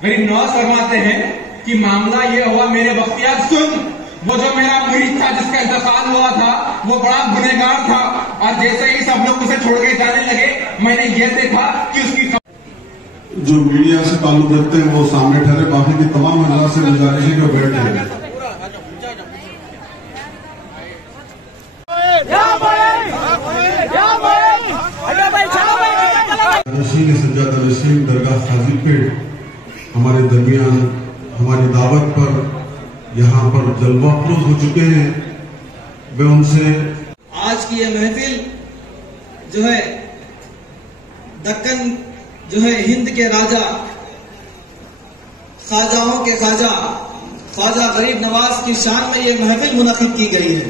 गरीब नवाज फरमाते हैं कि मामला ये हुआ मेरे बख्तियार सुन, वो जो मेरा मुरीद था जिसका इंतकाल हुआ था वो बड़ा गुनहगार था, और जैसे ही सब लोग उसे छोड़ के जाने लगे मैंने ये देखा कि उसकी जो मीडिया से ताल्लुक रखते हैं वो सामने ठहरे, बाकी की तमाम हजरात से गुजारिश है कि बैठे। सज्जाद रशीद दरगाह हाजीपेट हमारे दरमियान हमारी दावत पर यहाँ पर जलवा अफरोज हो चुके हैं। वे उनसे आज की ये महफिल जो है दक्कन जो है हिंद के राजा ख्वाजाओं के ख्वाजा गरीब नवाज की शान में ये महफिल मुनक़िद की गई है।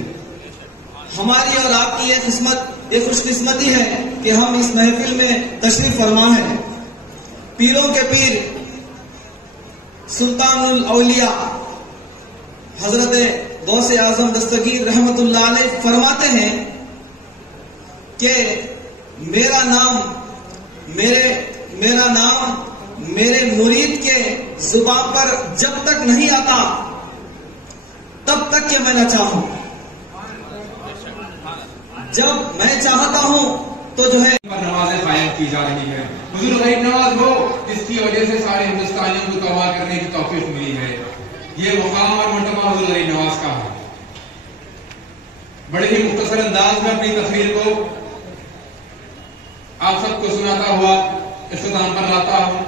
हमारी और आपकी ये खुशकिस्मती है कि हम इस महफिल में तशरीफ फरमा है। पीरों के पीर सुल्तानुल औलिया हजरत गौसे आजम दस्तगीर रहमतुल्लाह अलैह फरमाते हैं कि मेरा नाम मेरे मुरीद के जुबान पर जब तक नहीं आता तब तक कि मैं न चाहूं, जब मैं चाहता हूं तो जो है नमाजें कायम की जा रही है। हुजूर गरीब नवाज हो जिसकी वजह से सारे हिंदुस्तानियों को तबाह करने की तौफीक मिली है। ये मुकाम और मर्तबा हुजूर गरीब नवाज का है। बड़े ही मुख्तसर अंदाज में अपनी तकरीर को आप सबको सुनाता हुआ इख्तिताम पर लाता हूं।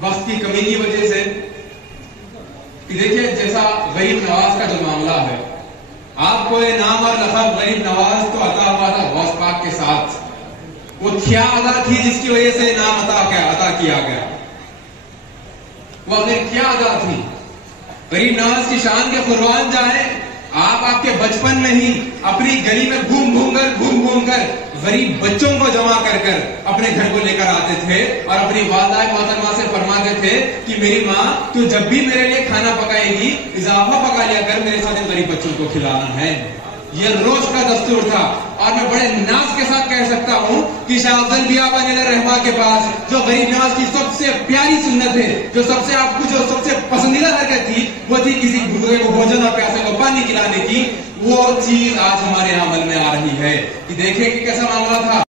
वक्त की कमी की वजह से कि देखिए जैसा गरीब नवाज का जो मामला है, आपको ये नाम और लक़ब गरीब नवाज तो अता हुआ था गौस पाक के साथ। वो क्या अदा थी जिसकी वजह से नाम अता किया गया? वो आखिर क्या अदा थी? गरीब नवाज की शान के कुर्बान जाए, आप आपके बचपन में ही अपनी गली में घूम कर गरीब बच्चों को जमा कर अपने घर को लेकर आते थे और अपनी वालिदा मोहतरमा से फरमाते थे कि मेरी माँ तू जब भी मेरे लिए खाना पकाएगी इजाफा पका लिया कर, मेरे साथ इन गरीब बच्चों को खिलाना है। ये रोज का दस्तूर था। और मैं बड़े नाज के साथ कह सकता हूँ कि शाह अफजल बियाबान रहमा के पास जो गरीब नवाज की सबसे प्यारी सुन्नत है, जो सबसे आपको जो सबसे पसंदीदा हरकत थी, वो थी किसी भूखे को भोजन और प्यासे को पानी खिलाने की। वो चीज आज हमारे यहाँ अमल में आ रही है कि देखें कि कैसा मामला था।